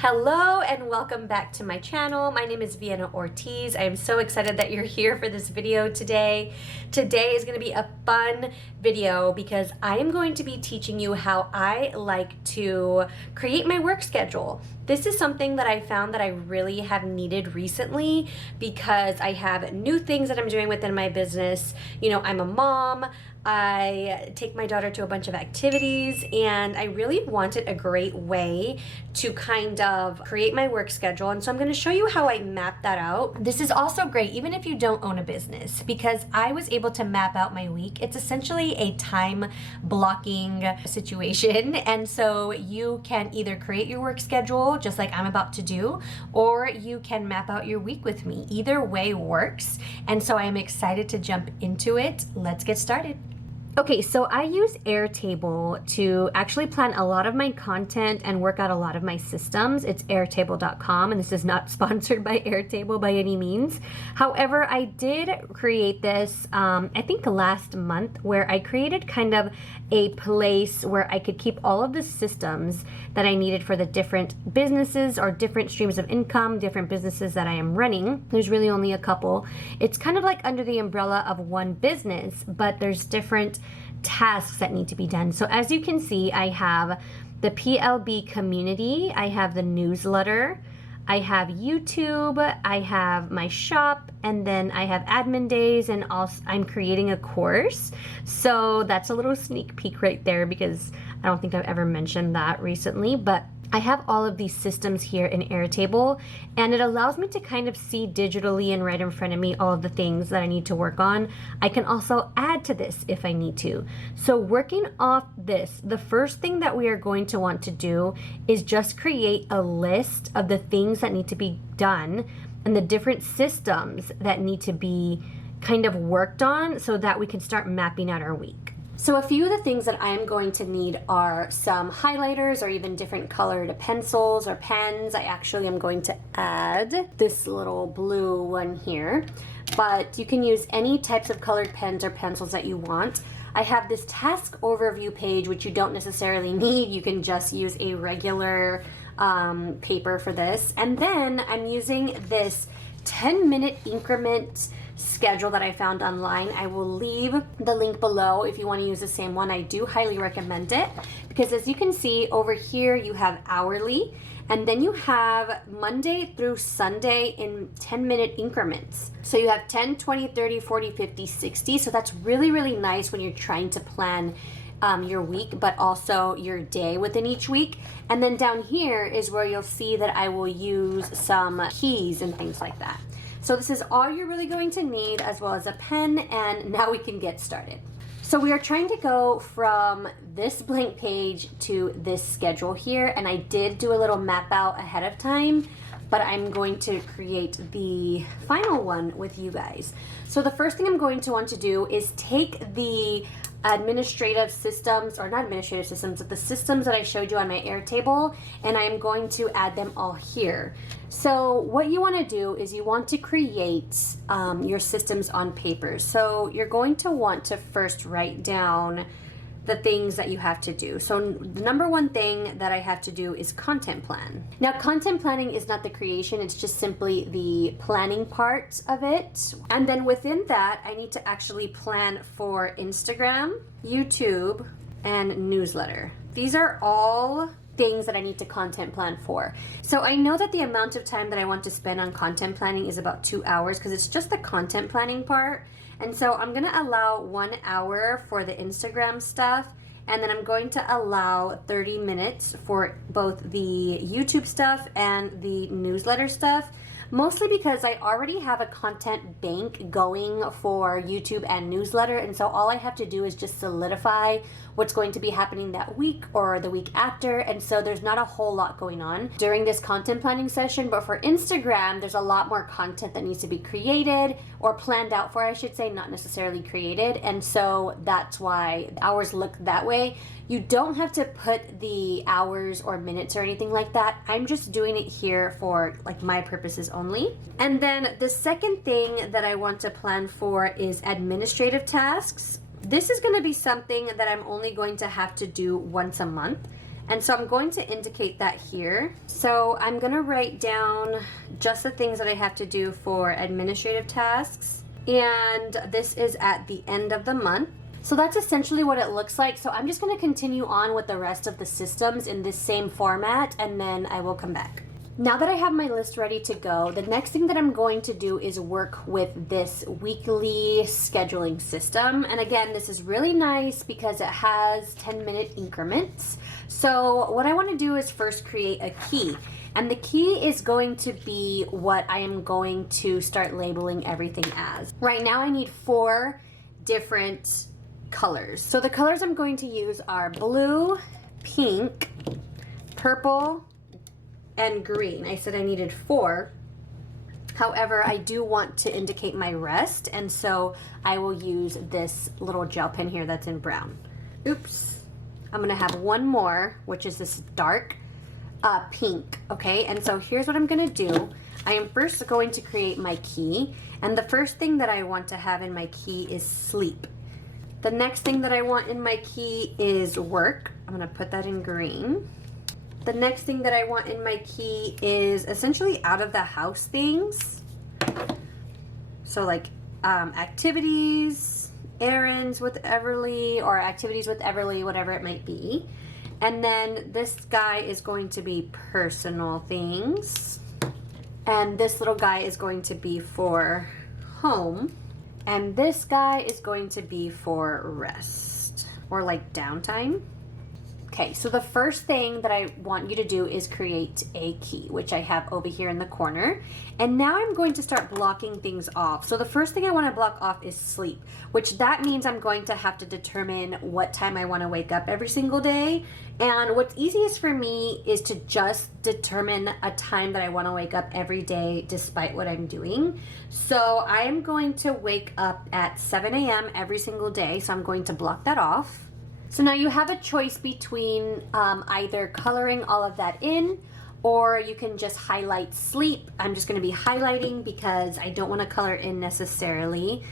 Hello and welcome back to my channel. My name is Vienna Ortiz. I am so excited that you're here for this video today. Today is going to be a fun video because I am going to be teaching you how I like to create my work schedule. This is something that I found that I really have needed recently because I have new things that I'm doing within my business. You know, I'm a mom. I take my daughter to a bunch of activities, and I really wanted a great way to kind of create my work schedule. And so I'm going to show you how I map that out. This is also great even if you don't own a business, because I was able to map out my week. It's essentially a time blocking situation. And so you can either create your work schedule just like I'm about to do, or you can map out your week with me. Either way works. And so I am excited to jump into it. Let's get started. Okay, so I use Airtable to actually plan a lot of my content and work out a lot of my systems. It's airtable.com, and this is not sponsored by Airtable by any means. However, I did create this, I think last month, where I created kind of a place where I could keep all of the systems that I needed for the different businesses or different streams of income, different businesses that I am running. There's really only a couple. It's kind of like under the umbrella of one business, but there's different tasks that need to be done. So as you can see, I have the PLB community, I have the newsletter, I have YouTube, I have my shop, and then I have admin days, and also I'm creating a course. So that's a little sneak peek right there because I don't think I've ever mentioned that recently, but I have all of these systems here in Airtable, and it allows me to kind of see digitally and right in front of me all of the things that I need to work on. I can also add to this if I need to. So working off this, the first thing that we are going to want to do is just create a list of the things that need to be done and the different systems that need to be kind of worked on so that we can start mapping out our week. So a few of the things that I am going to need are some highlighters or even different colored pencils or pens. I actually am going to add this little blue one here, but you can use any types of colored pens or pencils that you want. I have this task overview page, which you don't necessarily need. You can just use a regular paper for this. And then I'm using this 10-minute increment schedule that I found online. I will leave the link below if you want to use the same one. I do highly recommend it because, as you can see over here, you have hourly, and then you have Monday through Sunday in 10-minute increments. So you have 10, 20, 30, 40, 50, 60. So that's really, really nice when you're trying to plan your week, but also your day within each week. And then down here is where you'll see that I will use some keys and things like that. So this is all you're really going to need, as well as a pen, and now we can get started. So we are trying to go from this blank page to this schedule here, and I did do a little map out ahead of time, but I'm going to create the final one with you guys. So the first thing I'm going to want to do is take the administrative systems, or not administrative systems, but the systems that I showed you on my Airtable, and I am going to add them all here. So what you want to do is you want to create your systems on paper. So you're going to want to first write down the things that you have to do. So the number one thing that I have to do is content plan. Now, content planning is not the creation, it's just simply the planning part of it. And then within that, I need to actually plan for Instagram, YouTube, and newsletter. These are all things that I need to content plan for. So I know that the amount of time that I want to spend on content planning is about 2 hours because it's just the content planning part. And so I'm gonna allow 1 hour for the Instagram stuff, and then I'm going to allow 30 minutes for both the YouTube stuff and the newsletter stuff, mostly because I already have a content bank going for YouTube and newsletter, and so all I have to do is just solidify what's going to be happening that week or the week after, and so there's not a whole lot going on during this content planning session. But for Instagram, there's a lot more content that needs to be created or planned out for, I should say, not necessarily created, and so that's why the hours look that way. You don't have to put the hours or minutes or anything like that. I'm just doing it here for like my purposes only. And then the second thing that I want to plan for is administrative tasks. This is going to be something that I'm only going to have to do once a month. And so I'm going to indicate that here. So I'm gonna write down just the things that I have to do for administrative tasks. And this is at the end of the month. So that's essentially what it looks like. So I'm just gonna continue on with the rest of the systems in this same format, and then I will come back. Now that I have my list ready to go, the next thing that I'm going to do is work with this weekly scheduling system. And again, this is really nice because it has 10-minute increments. So what I want to do is first create a key. And the key is going to be what I am going to start labeling everything as. Right now I need 4 different colors. So the colors I'm going to use are blue, pink, purple, and green. I said I needed 4. However, I do want to indicate my rest, and so I will use this little gel pen here that's in brown. Oops. I'm gonna have one more, which is this dark pink, okay? And so here's what I'm gonna do. I am first going to create my key, and the first thing that I want to have in my key is sleep. The next thing that I want in my key is work. I'm gonna put that in green. The next thing that I want in my key is essentially out of the house things. So like activities, errands with Everly, or activities with Everly, whatever it might be. And then this guy is going to be personal things. And this little guy is going to be for home. And this guy is going to be for rest, or like downtime. Okay, so the first thing that I want you to do is create a key, which I have over here in the corner. And now I'm going to start blocking things off. So the first thing I want to block off is sleep, which that means I'm going to have to determine what time I want to wake up every single day. And what's easiest for me is to just determine a time that I want to wake up every day despite what I'm doing. So I am going to wake up at 7 a.m. every single day. So I'm going to block that off. So now you have a choice between either coloring all of that in, or you can just highlight sleep. I'm just going to be highlighting because I don't want to color in necessarily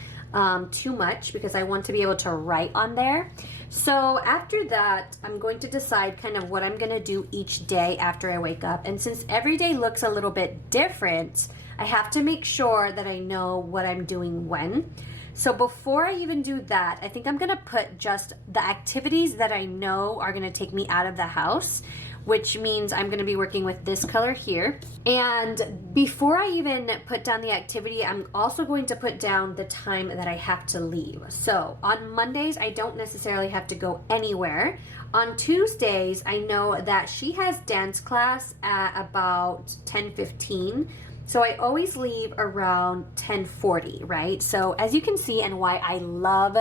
too much, because I want to be able to write on there. So after that, I'm going to decide kind of what I'm going to do each day after I wake up. And since every day looks a little bit different, I have to make sure that I know what I'm doing when. So before I even do that, I think I'm gonna put just the activities that I know are gonna take me out of the house, which means I'm gonna be working with this color here. And before I even put down the activity, I'm also going to put down the time that I have to leave. So on Mondays, I don't necessarily have to go anywhere. On Tuesdays, I know that she has dance class at about 10:15. So I always leave around 10:40, right? So as you can see, and why I love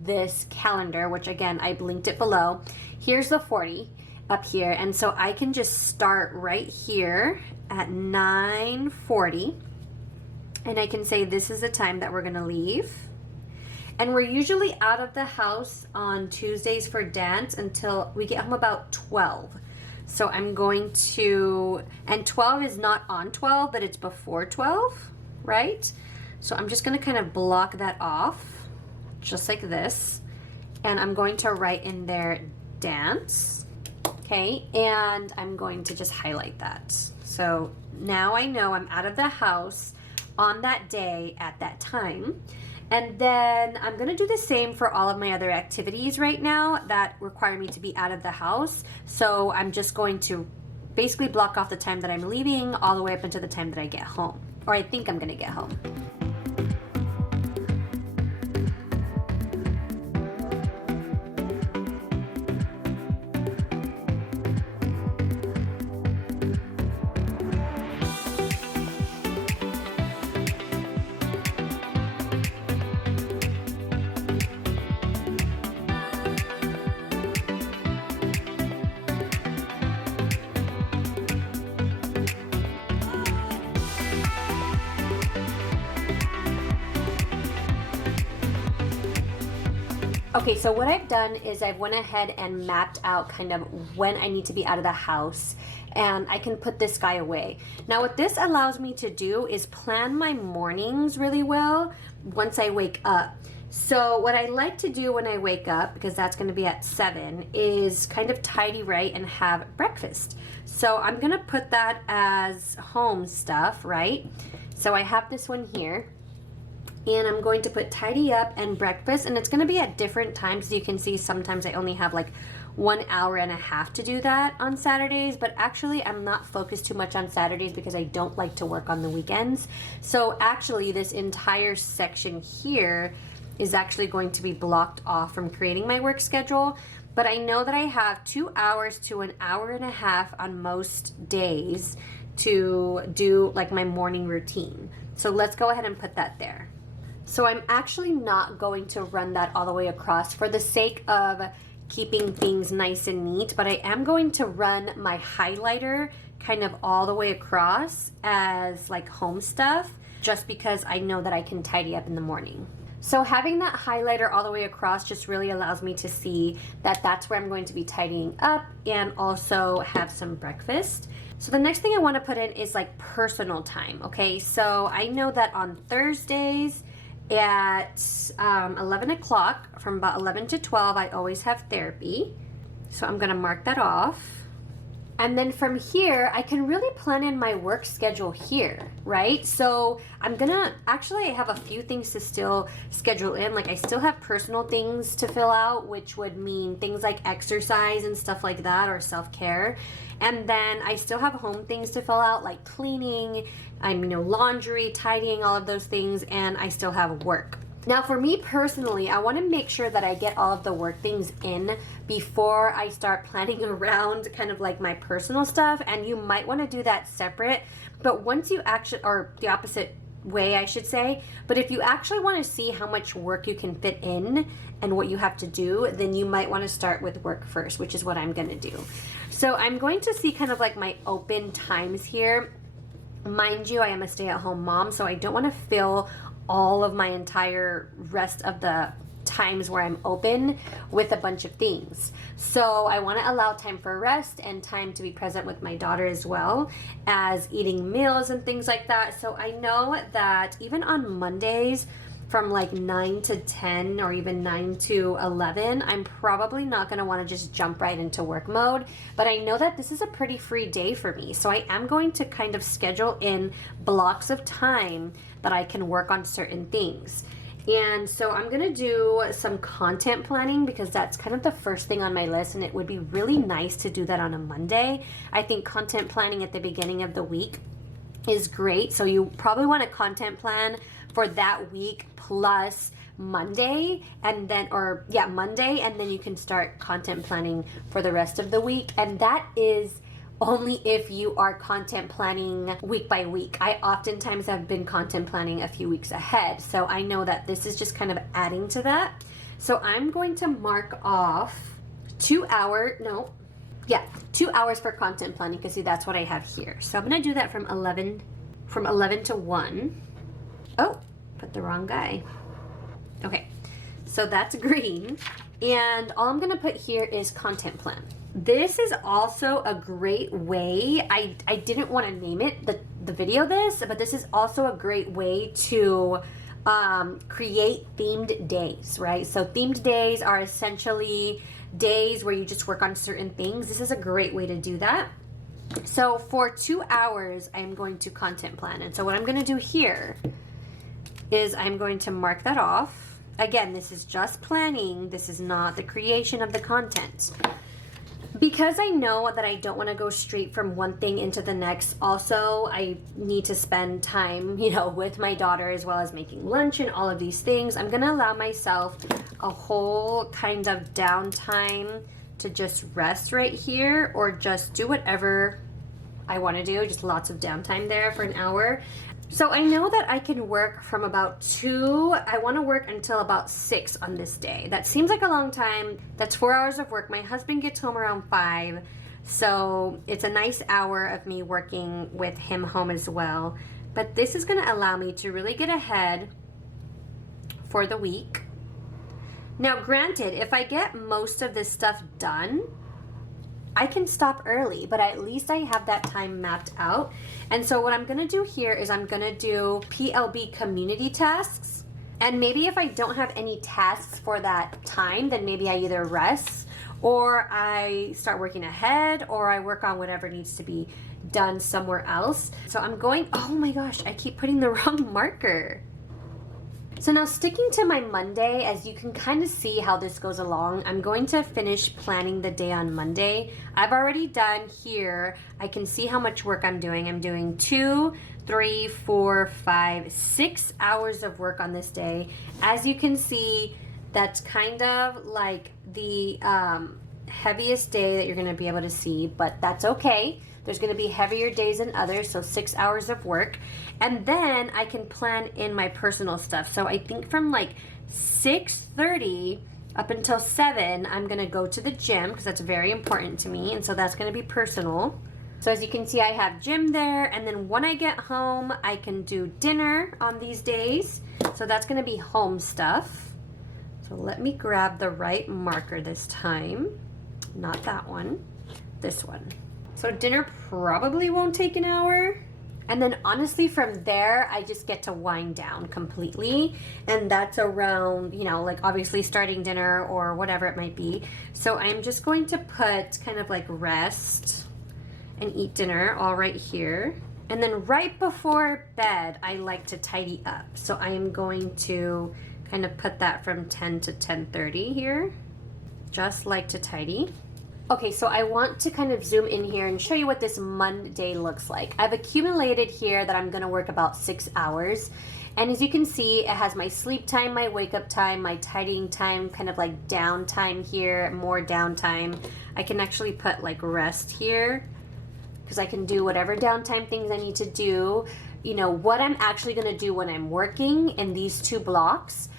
this calendar, which again, I linked it below, here's the 40 up here. And so I can just start right here at 9:40. And I can say this is the time that we're gonna leave. And we're usually out of the house on Tuesdays for dance until we get home about 12. So I'm going to, and 12 is not on 12, but it's before 12, right? So I'm just gonna kind of block that off, just like this. And I'm going to write in there dance, okay? And I'm going to just highlight that. So now I know I'm out of the house on that day at that time. And then I'm gonna do the same for all of my other activities right now that require me to be out of the house. So I'm just going to basically block off the time that I'm leaving all the way up until the time that I get home, or I think I'm gonna get home. Okay, so what I've done is I've went ahead and mapped out kind of when I need to be out of the house, and I can put this guy away. Now what this allows me to do is plan my mornings really well once I wake up. So what I like to do when I wake up, because that's going to be at 7, is kind of tidy right and have breakfast. So I'm going to put that as home stuff, right? So I have this one here. And I'm going to put tidy up and breakfast, and it's going to be at different times. You can see sometimes I only have like 1 hour and a half to do that on Saturdays, but actually I'm not focused too much on Saturdays because I don't like to work on the weekends. So actually this entire section here is actually going to be blocked off from creating my work schedule. But I know that I have 2 hours to 1 hour and a half on most days to do like my morning routine. So let's go ahead and put that there. So I'm actually not going to run that all the way across for the sake of keeping things nice and neat, but I am going to run my highlighter kind of all the way across as like home stuff, just because I know that I can tidy up in the morning. So having that highlighter all the way across just really allows me to see that that's where I'm going to be tidying up and also have some breakfast. So the next thing I want to put in is like personal time, okay? So I know that on Thursdays at 11 o'clock, from about 11 to 12, I always have therapy. So I'm going to mark that off. And then from here, I can really plan in my work schedule here, right? So I'm gonna, actually I have a few things to still schedule in. Like I still have personal things to fill out, which would mean things like exercise and stuff like that, or self-care. And then I still have home things to fill out, like cleaning, laundry, tidying, all of those things, and I still have work. Now for me personally, I want to make sure that I get all of the work things in before I start planning around kind of like my personal stuff, and you might want to do that separate. But once you actually, or the opposite way I should say, but if you actually want to see how much work you can fit in and what you have to do, then you might want to start with work first, which is what I'm going to do. So I'm going to see kind of like my open times here. Mind you, I am a stay-at-home mom, so I don't want to fill all of my entire rest of the times where I'm open with a bunch of things. So I want to allow time for rest and time to be present with my daughter, as well as eating meals and things like that. So I know that even on Mondays from like 9 to 10 or even 9 to 11, I'm probably not going to want to just jump right into work mode, but I know that this is a pretty free day for me. So I am going to kind of schedule in blocks of time that I can work on certain things. And so I'm gonna do some content planning because that's kind of the first thing on my list, and it would be really nice to do that on a Monday. I think content planning at the beginning of the week is great. So you probably want to content plan for that week plus Monday, and then, Monday, and then you can start content planning for the rest of the week. And that is only if you are content planning week by week. I oftentimes have been content planning a few weeks ahead, so I know that this is just kind of adding to that. So I'm going to mark off 2 hours for content planning, because see, that's what I have here. So I'm gonna do that from 11 to 1. Oh, put the wrong guy. Okay, so that's green, and all I'm gonna put here is content plan. This is also a great way, I didn't want to name it the video this, but this is also a great way to create themed days, right? So themed days are essentially days where you just work on certain things. This is a great way to do that. So for 2 hours, I'm going to content plan. And so what I'm going to do here is I'm going to mark that off. Again, this is just planning. This is not the creation of the content. Because I know that I don't want to go straight from one thing into the next, also I need to spend time, with my daughter, as well as making lunch and all of these things. I'm going to allow myself a whole kind of downtime to just rest right here, or just do whatever I want to do. Just lots of downtime there for an hour. So I know that I can work from about 2, I want to work until about 6 on this day. That seems like a long time. That's 4 hours of work. My husband gets home around 5, so it's a nice hour of me working with him home as well. But this is going to allow me to really get ahead for the week. Now granted, if I get most of this stuff done, I can stop early, but at least I have that time mapped out. And so what I'm gonna do here is I'm gonna do PLB community tasks. And maybe if I don't have any tasks for that time, then maybe I either rest or I start working ahead or I work on whatever needs to be done somewhere else. So I'm going, oh my gosh, I keep putting the wrong marker. So now sticking to my Monday, as you can kind of see how this goes along, I'm going to finish planning the day on Monday. I've already done here, I can see how much work I'm doing. I'm doing 2, 3, 4, 5, 6 hours of work on this day. As you can see, that's kind of like the heaviest day that you're going to be able to see, but that's okay. There's going to be heavier days than others, so 6 hours of work. And then I can plan in my personal stuff. So I think from like 6:30 up until 7, I'm going to go to the gym because that's very important to me. And so that's going to be personal. So as you can see, I have gym there. And then when I get home, I can do dinner on these days. So that's going to be home stuff. So let me grab the right marker this time. Not that one, this one. So dinner probably won't take an hour. And then honestly from there, I just get to wind down completely. And that's around, you know, like obviously starting dinner or whatever it might be. So I'm just going to put kind of like rest and eat dinner all right here. And then right before bed, I like to tidy up. So I am going to kind of put that from 10 to 10:30 here. Just like to tidy. Okay, so I want to kind of zoom in here and show you what this Monday looks like. I've accumulated here that I'm gonna work about 6 hours. And as you can see, it has my sleep time, my wake up time, my tidying time, kind of like downtime here, more downtime. I can actually put like rest here because I can do whatever downtime things I need to do. You know, what I'm actually gonna do when I'm working in these 2 blocks.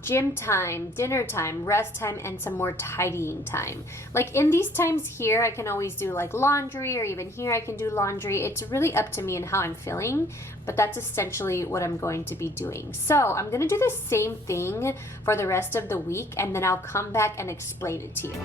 Gym time, dinner time, rest time, and some more tidying time. Like in these times here, I can always do like laundry, or even here I can do laundry. It's really up to me and how I'm feeling, but that's essentially what I'm going to be doing. So I'm going to do the same thing for the rest of the week, and then I'll come back and explain it to you.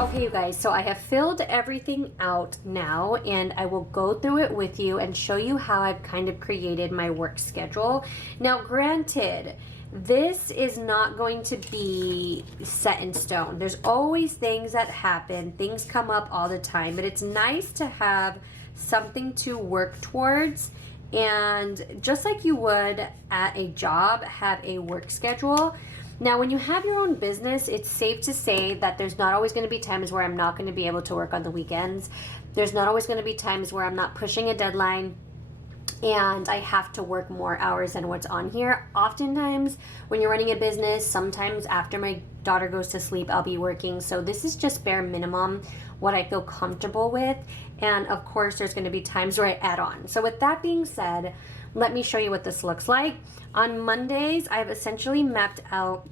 Okay, you guys, so I have filled everything out now, and I will go through it with you and show you how I've kind of created my work schedule. Now, granted, this is not going to be set in stone. There's always things that happen, things come up all the time, but it's nice to have something to work towards. And just like you would at a job, have a work schedule. Now, when you have your own business, it's safe to say that there's not always going to be times where I'm not going to be able to work on the weekends. There's not always going to be times where I'm not pushing a deadline and I have to work more hours than what's on here. Oftentimes, when you're running a business, sometimes after my daughter goes to sleep, I'll be working. So this is just bare minimum, what I feel comfortable with. And of course, there's going to be times where I add on. So with that being said, let me show you what this looks like. On Mondays, I've essentially mapped out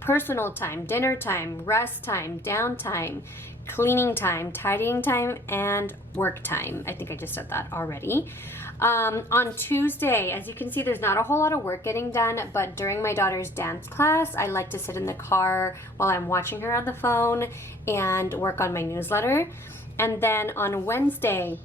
personal time, dinner time, rest time, downtime, cleaning time, tidying time, and work time. I think I just said that already. On Tuesday, as you can see, there's not a whole lot of work getting done, but during my daughter's dance class, I like to sit in the car while I'm watching her on the phone and work on my newsletter. And then on Wednesday,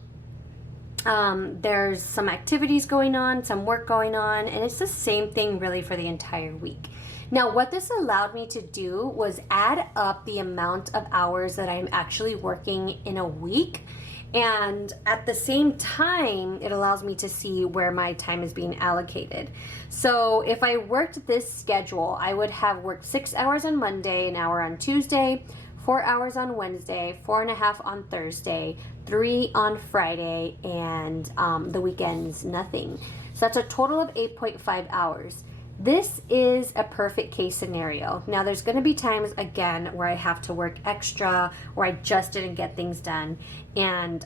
there's some activities going on, some work going on, and it's the same thing really for the entire week. Now, what this allowed me to do was add up the amount of hours that I'm actually working in a week. And at the same time, it allows me to see where my time is being allocated. So if I worked this schedule, I would have worked 6 hours on Monday, an hour on Tuesday, 4 hours on Wednesday, 4.5 on Thursday, 3 on Friday, and the weekends, nothing. So that's a total of 8.5 hours. This is a perfect case scenario. Now, there's going to be times, again, where I have to work extra, where I just didn't get things done, and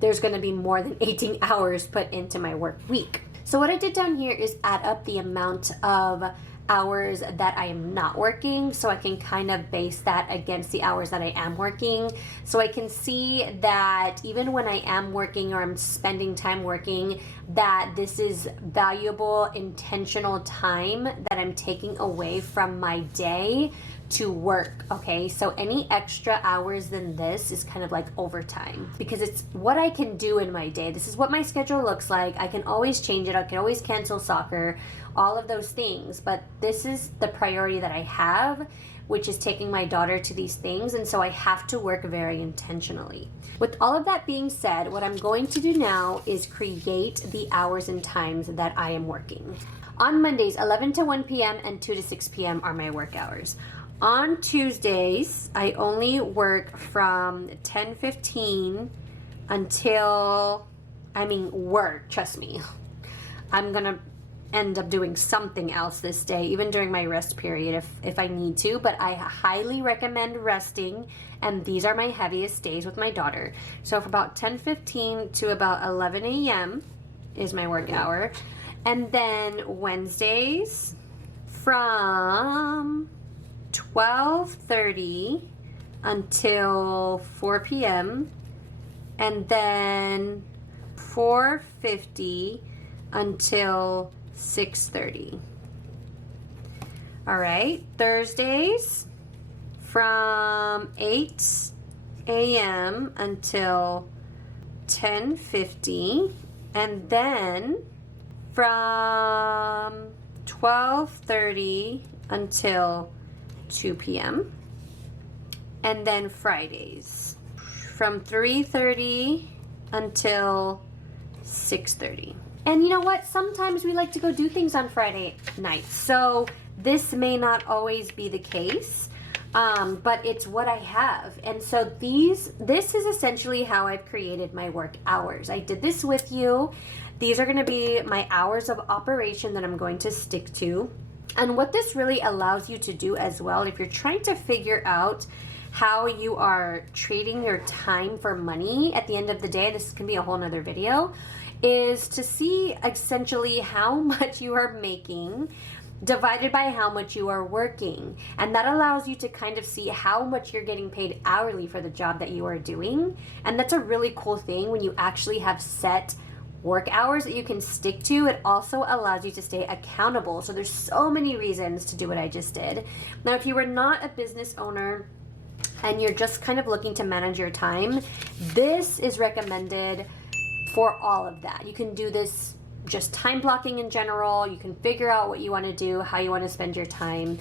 there's going to be more than 18 hours put into my work week. So what I did down here is add up the amount of hours that I am not working, so I can kind of base that against the hours that I am working. So I can see that even when I am working or I'm spending time working, that this is valuable, intentional time that I'm taking away from my day to work. Okay, so any extra hours than this is kind of like overtime, because it's what I can do in my day. This is what my schedule looks like. I can always change it. I can always cancel soccer, all of those things, but this is the priority that I have, which is taking my daughter to these things, and so I have to work very intentionally. With all of that being said, what I'm going to do now is create the hours and times that I am working. On Mondays, 11 to 1 p.m. and 2 to 6 p.m. are my work hours. On Tuesdays, I only work from 10:15 until, work, trust me. I'm gonna end up doing something else this day, even during my rest period if I need to, but I highly recommend resting, and these are my heaviest days with my daughter. So from about 10:15 to about 11 a.m. is my work hour. And then Wednesdays from 12:30 until 4 p.m. and then 4:50 until 6:30. All right, Thursdays from 8 a.m. until 10:50, and then from 12:30 until 2 p.m. And then Fridays from 3:30 until 6:30. And you know what? Sometimes we like to go do things on Friday nights. So this may not always be the case, but it's what I have. And so this is essentially how I've created my work hours. I did this with you. These are going to be my hours of operation that I'm going to stick to. And what this really allows you to do as well, if you're trying to figure out how you are trading your time for money at the end of the day, this can be a whole nother video, is to see essentially how much you are making divided by how much you are working. And that allows you to kind of see how much you're getting paid hourly for the job that you are doing. And that's a really cool thing when you actually have set work hours that you can stick to. It also allows you to stay accountable. So there's so many reasons to do what I just did. Now, if you are not a business owner and you're just kind of looking to manage your time, this is recommended for all of that. You can do this just time blocking in general. You can figure out what you want to do, how you want to spend your time,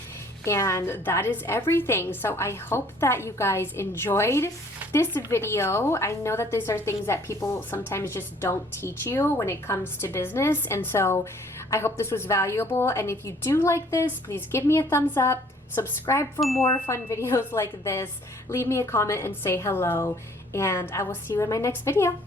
and that is everything. So I hope that you guys enjoyed this video. I know that these are things that people sometimes just don't teach you when it comes to business, and so I hope this was valuable. And if you do like this, please give me a thumbs up, subscribe for more fun videos like this, leave me a comment and say hello, and I will see you in my next video.